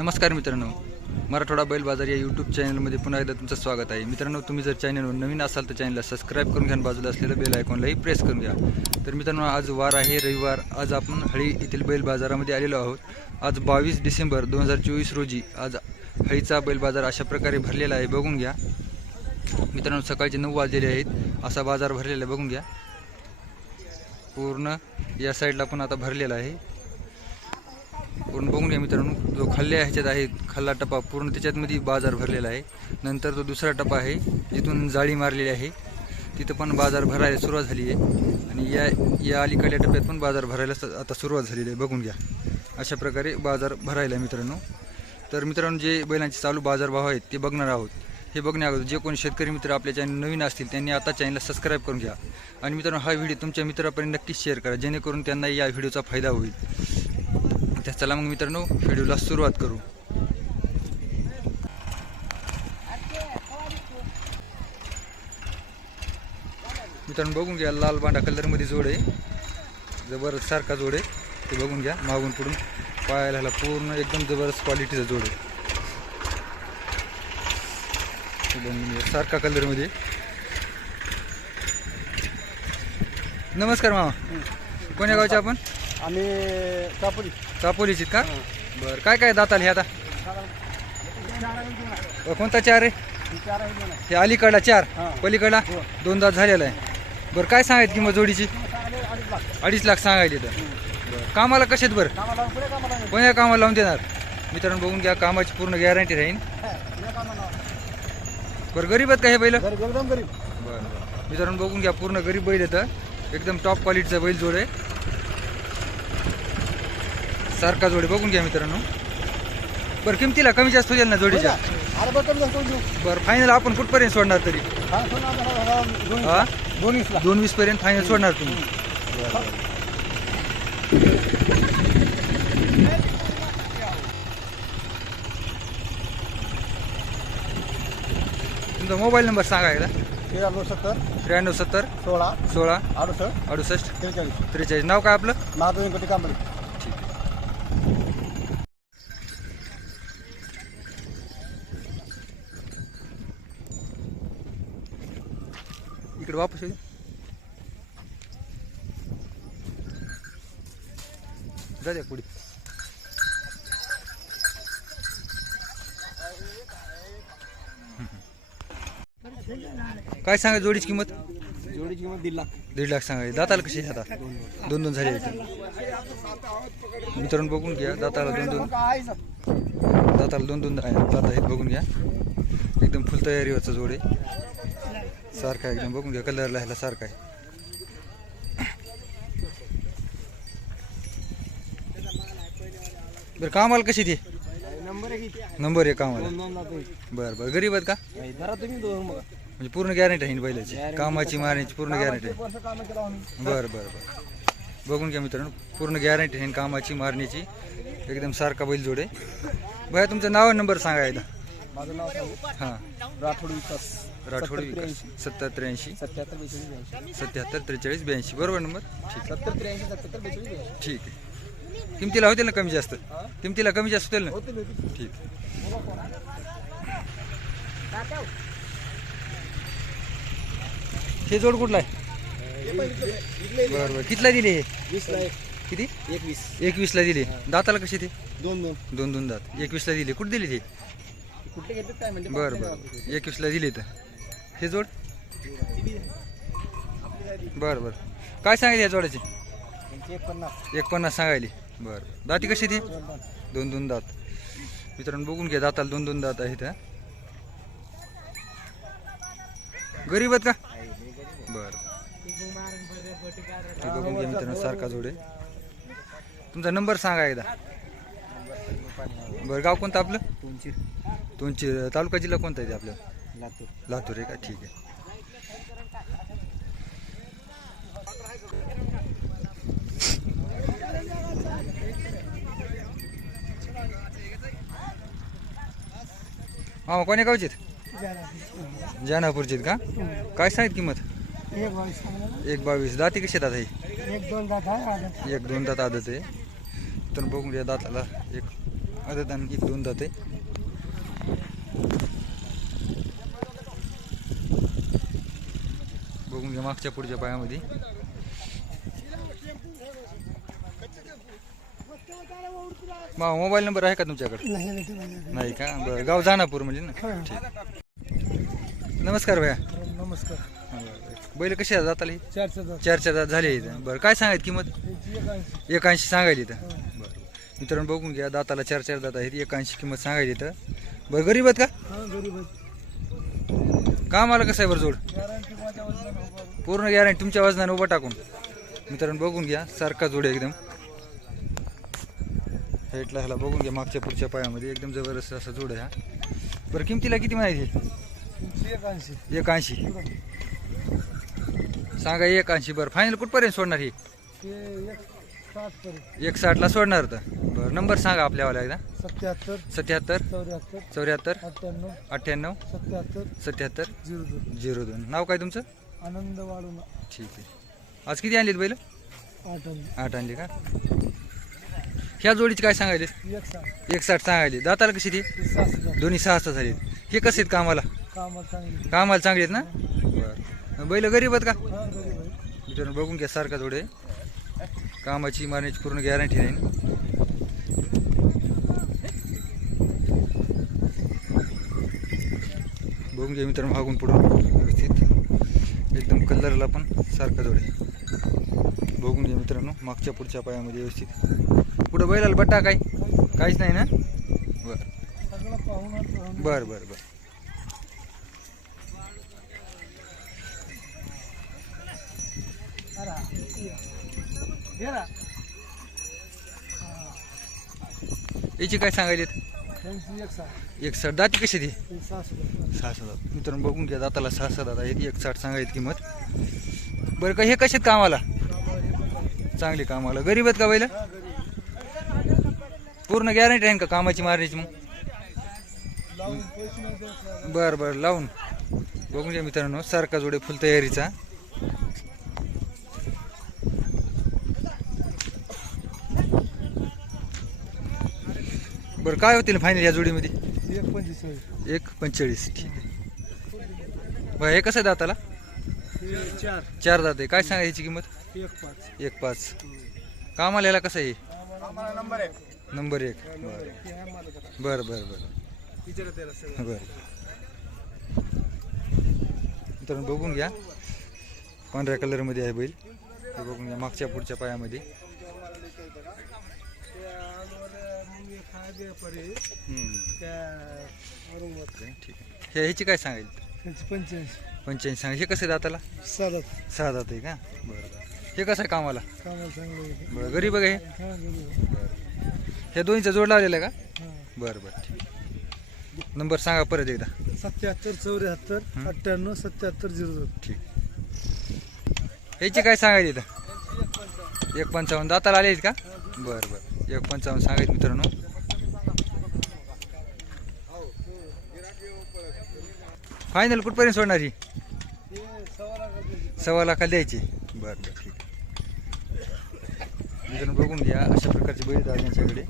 नमस्कार मित्रांनो. मराठवाडा बैल बाजार या यूट्यूब चॅनलमध्ये पुन्हा एकदा तुमचं स्वागत आहे. मित्रांनो तुम्ही जर चॅनलवर नवीन असाल तर चॅनलला सबस्क्राईब करून घ्या बाजूला असलेलं बेल आयकॉनलाही प्रेस करून घ्या. तर मित्रांनो आज वार आहे रविवार. आज आपण हळी येथील बैल बाजारामध्ये आलेलो आहोत. आज बावीस डिसेंबर दोन हजार चोवीस रोजी आज हळीचा बैल बाजार अशा प्रकारे भरलेला आहे. बघून घ्या. मित्रांनो सकाळचे नऊ वाजलेले आहेत. असा बाजार भरलेला आहे. बघून घ्या. पूर्ण या साईडला पण आता भरलेला आहे. पूर्ण बघून घ्या मित्रांनो. जो खाल्ल्या ह्याच्यात आहे खाल्ला टप्पा पूर्ण त्याच्यातमध्ये बाजार भरलेला आहे. नंतर तो दुसरा टप्पा आहे जिथून जाळी मारलेली आहे. तिथं पण बाजार भरायला सुरुवात झाली आहे. आणि या या अलीकडल्या टप्प्यात पण बाजार भरायला स- आता सुरुवात झालेली आहे. बघून घ्या. अशा प्रकारे बाजार भरायला आहे मित्रांनो. तर मित्रांनो जे बैलांचे चालू बाजारभाव आहेत ते बघणार आहोत. हे बघण्या अगोदर जे कोणी शेतकरी मित्र आपल्या चॅनल नवीन असतील त्यांनी आता चॅनलला सबस्क्राईब करून घ्या. आणि मित्रांनो हा व्हिडिओ तुमच्या मित्रापर्यंत नक्कीच शेअर करा. जेणेकरून त्यांना या व्हिडिओचा फायदा होईल. चला मग मित्रांनो व्हिडिओला सुरुवात करू. मित्रांनो बघून घ्या लाल बांडा कलरमध्ये जोड आहे. जबरदस्त सारखा जोड आहे. ते बघून घ्या मागून पुढून पायाला पूर्ण एकदम जबरदस्त क्वालिटीचा जोड आहे. बघून घ्या, सारखा कलरमध्ये नमस्कार मामा. कोण्या गावचे आपण? आम्ही कापुरी चापोलीचे का? बरं काय काय दाताल हे आता? अ, कोणता चार आहे? हे अलीकडला चार हां. पलीकडला दोन दात झालेला आहे. बरं काय सांगायचं किंमत जोडीची? अडीच लाख सांगायची तर बरं कामाला कशात बरं? कोण्या कामाला लावून देणार? मित्रांनो बघून घ्या कामाची पूर्ण गॅरंटी राहील. बरं गरीब आहेत का हे बैल? एकदम गरीब. बरं मित्रांनो बघून घ्या पूर्ण गरीब बैल येतं एकदम टॉप क्वालिटीचा बैल जोड आहे. सारखा जोड बघून घ्या मित्रांनो. बरं किमतीला कमी जास्त होईल ना जोडीच्या? बरं फायनल आपण कुठपर्यंत सोडणार तरी? हा, दोन- वीस पर्यंत फायनल सोडणार तुम्ही. तुमचा मोबाईल नंबर सांगा एकदा. तेरा नऊ सत्तर त्र्याण्णव सत्तर सोळा सोळा अडुसष्ट अडुसष्ट त्रेचाळीस. त्रेचाळीस. नाव काय आपलं? महादेव कांबळे. इकडे वापस येऊ पुढे. काय सांगा जोडीची किंमत? जोडीची किंमत दीड लाख. दीड लाख सांगा. दाताला कशी आता? दोन दोन झाले. मित्रांनो बघून घ्या दाताला दोन दोन. दाताला दोन दोन दात आहेत बघून घ्या. एकदम फुल तयारीवरचा जोड आहे. सारखा एकदम बघून घ्या कलरला ह्याला सारखा आहे. बरं कामाला कशी ती? नंबर आहे की नंबर आहे कामाला. दोन दोन. बरं बरं गरीब आहेत का? धरा तुम्ही दोन मग. म्हणजे पूर्ण गॅरंटी आहे बैलाची? कामाची मारण्याची पूर्ण गॅरंटी आहे. वर्ष काम केलं आम्ही. बरं बरं बरं. बघून घ्या मित्रांनो पूर्ण गॅरंटी आहे कामाची मारण्याची एकदम सारखा बैल जोड. आहे भया तुमचं नाव आणि नंबर सांगा एकदा. माझं नाव सांगू? हां. राठोड विकास. राठोड सत्तर विकास. सत्तर त्र्याऐंशी सत्याहत्तर बेचाळीस ब्याऐंशी. सत्याहत्तर त्रेचाळीस ब्याऐंशी. बरोबर नंबर ठीक सत्तर त्र्याऐंशी सत्याहत्तर बेचाळीस ब्याऐंशी. ठीक आहे. किमतीला होतील ना कमी जास्त? किमतीला कमी जास्त होतील ना? होतील होतील. ठीक हे जोड कुठला आहे? बरं बरं कितला दिले हे? वीसला एक. किती? एकवीस. एकवीसला दिले. दाताला कशी ते? दोन दोन. दोन दोन दात. एकवीसला दिले. कुठे दिले ते? कुठले काय म्हणजे बरं बरं. एकवीसला दिले तर. हे जोड. बरं बरं. काय सांगायचे या जोडाचे? त्यांचे एक पन्नास एक पन्नास सांगायले. बरं बरं. दाती कशी ती दोन दोन. दात. मित्रांनो बघून घ्या दाताला दोन दोन दात आहेत हा. गरीब आहेत का? बरं. बघून घ्या मित्रांनो सारखा जोड आहे. तुमचा नंबर सांगा एकदा. बरं गाव कोणतं आपलं? तुमची. तुमची तालुका जिल्हा कोणता आहे ते आपलं? लातूर. लातूर आहे का? ठीक आहे. हा कोण्या गावचे जानापूरचीत का? काय सांगित किंमत? एक बावीस. एक बावीस दाती कशी दात आहे एक दोन दात आहे एक दोन दात आदत आहे. तर बघून घ्या दाताला एक आदत आणि एक दोन दात आहे. बघून घ्या मागच्या पुढच्या पायामध्ये. मा मोबाईल नंबर आहे का तुमच्याकडे? नाही का? बरं गाव जानापूर म्हणजे ना. ठीक. नमस्कार भैया. नमस्कार. बैल कशी जाताला? चार चार दात झाले इथं. बरं काय सांगायत किंमत? एकाऐंशी. सांगायला इथं. बरं. मित्रांनो बघून घ्या दाताला चार चार दात आहेत. एकाऐंशी किंमत सांगायला इथं. बरं गरीब आहेत का? गरीब आहेत. कामाला कसं आहे बरं जोड. पूर्ण गॅरंटी तुमच्या वजनाने उभं टाकून. मित्रांनो बघून घ्या. सारखा जोड एकदम. हेटला ह्याला बघून घ्या मागच्या पुढच्या पायामध्ये. एकदम जबरदस्त असा जोड आहे हा. बरं किमतीला किती म्हणायची? त्यांची एक ऐंशी सांगा एक ऐंशी बरं फायनल कुठपर्यंत सोडणार ही? साठ पर्यंत एक साठला सोडणार तर बरं नंबर सांगा आपल्यावाला एकदा. सत्याहत्तर. सत्याहत्तर. चौऱ्याहत्तर. चौऱ्याहत्तर. अठ्ठ्याण्णव. अठ्ठ्याण्णव. सत्याहत्तर. सत्याहत्तर. झिरो दोन. झिरो दोन. नाव काय तुमचं? आनंद वाढून ठीक आहे. आज किती आणलीत बैल? आठ आठ आणली का? ह्या जोडीची काय सांगायले? एक साठ एक साठ सांगायले. दाताला कशी ती? ते सहाशे हजार दोन्ही सहा सहा झाली हे कसे आहेत कामाला? कामाला चांगली कामाला चांगले आहेत ना? बरं. बैल गरीब आहेत का? हा गरीब आहे मित्रांनो बघून घ्या सारखा जोडे. कामाची मारण्याची पूर्ण गॅरंटी नाही. बघून घ्या मित्रांनो मागून पुढं व्यवस्थित. एकदम कलरला पण सारखा जोडे. बघून घ्या मित्रांनो मागच्या पुढच्या पायामध्ये व्यवस्थित. पुढं बैलाला बट्टा काय? काहीच नाही ना? बरं. सगळं बरं बरं बरं. याची काय सांगायले त्यांची एक साठ. दाती कशी ती? सहा सहा मित्रांनो बघून घ्या दाताला सहा सहा आहेत. एक साठ सांगायची किंमत. बरं का हे आहेत कामाला? चांगली कामाला. गरीब आहेत का बैल? पूर्ण गॅरंटी आहे का कामाची मारण्याची मग. बरं बरं. लावून. बघून घ्या मित्रांनो सारखा जोडे फुल तयारीचा. बरं काय होतील फायनल या जोडीमध्ये? एक पंचवीस एक पंचेचाळीस ठीक आहे. बरं हे कसं आहे दाताला? चार. चार दात आहे. काय सांगा याची किंमत? एक पाच. एक पाच. कामाला याला कसं आहे? नंबर आहे नंबर एक. बरं बरं बरं. बरं विचारा त्याला सगळं. बरं. मित्रांनो बघून घ्या. पांढऱ्या कलरमध्ये आहे बैल. हे बघून घ्या मागच्या पुढच्या पायामध्ये. हम्म. ठीक आहे. हे ह्याची काय त्यांची पंच्याऐंशी. पंच्याऐंशी सांगा हे कसं आहे दाताला? साधात सहा दात आहे का? बरं बरं. हे कसं आहे कामाला? कामाला चांगलं आहे. बरं गरीब आहे का हा? गरीब हे हे दोन्हीचा जोड लावलेला आहे का? हा. बरं बरं ठीक नंबर सांगा परत एकदा. सत्याहत्तर चौऱ्याहत्तर. अठ्ठ्याण्णव सत्याहत्तर झिरो दोन. ठीक. ह्याची काय सांगायची इथं? एक पंचावन्न. दाताला आले आहेत का? बरं बरं. एक पंचावन्न सांगायचं मित्रांनो. फायनल कुठपर्यंत सोडणार ही? सव्वा लाखाला द्यायची. बरं बरं ठीक. मित्रांनो बघून घ्या अशा प्रकारचे बैल आहेत यांच्याकडे.